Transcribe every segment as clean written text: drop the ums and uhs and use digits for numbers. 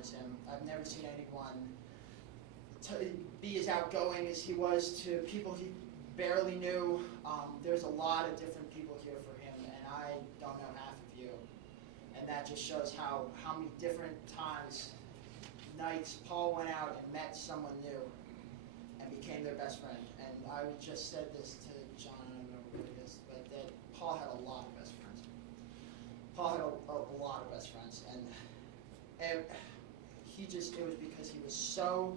him. I've never seen anyone be as outgoing as he was to people he barely knew. There's a lot of different people here for him, and I don't know half of you. And that just shows how many different nights Paul went out and met someone new and became their best friend. And I just said this to John, I don't know who it is, but that Paul had a lot of best friends. Paul had a lot of best friends, and it was because he was so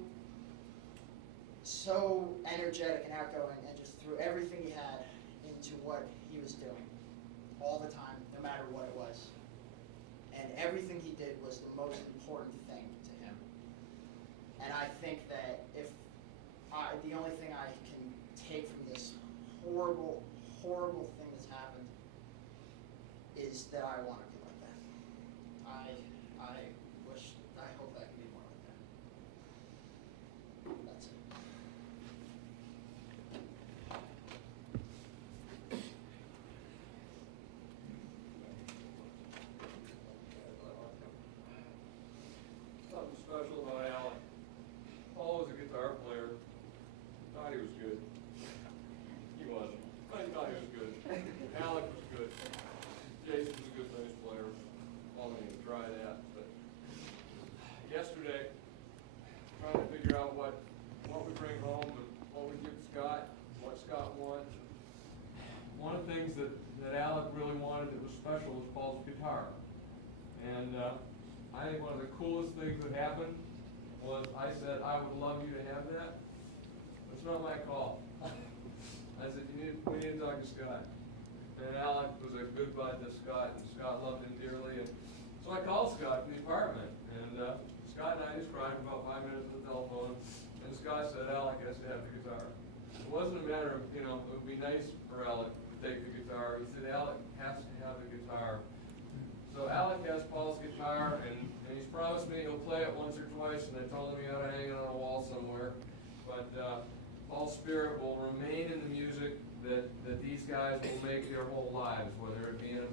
energetic and outgoing and just threw everything he had into what he was doing all the time, no matter what it was. And everything he did was the most important thing to him. And I think that the only thing I can take from this horrible, horrible thing that's happened is that I want to be like that. I hope that I can be more like that. That's it. Something special about Alec. Paul was a guitar player. Thought he was good. He wasn't. But he thought he was good. Alec was good. Jason was a good bass player. Paul didn't even try that. But yesterday, trying to figure out what we bring home and what we give Scott, what Scott wants. One of the things that Alec really wanted that was special was Paul's guitar. And I think one of the coolest things that happened was I said, I would love you to have that. It's not my call. I said, we need to talk to Scott. And Alec was a good bud to Scott, and Scott loved him dearly. And so I called Scott from the apartment, and Scott and I just cried for about 5 minutes on the telephone. And Scott said, Alec has to have the guitar. It wasn't a matter of, it would be nice for Alec to take the guitar. He said, Alec has to have the guitar. So Alec has Paul's guitar, and he's promised me he'll play it once or twice, and I told him he ought to hang it on a wall somewhere. But Paul's spirit will remain in the music that these guys will make their whole lives, whether it be in a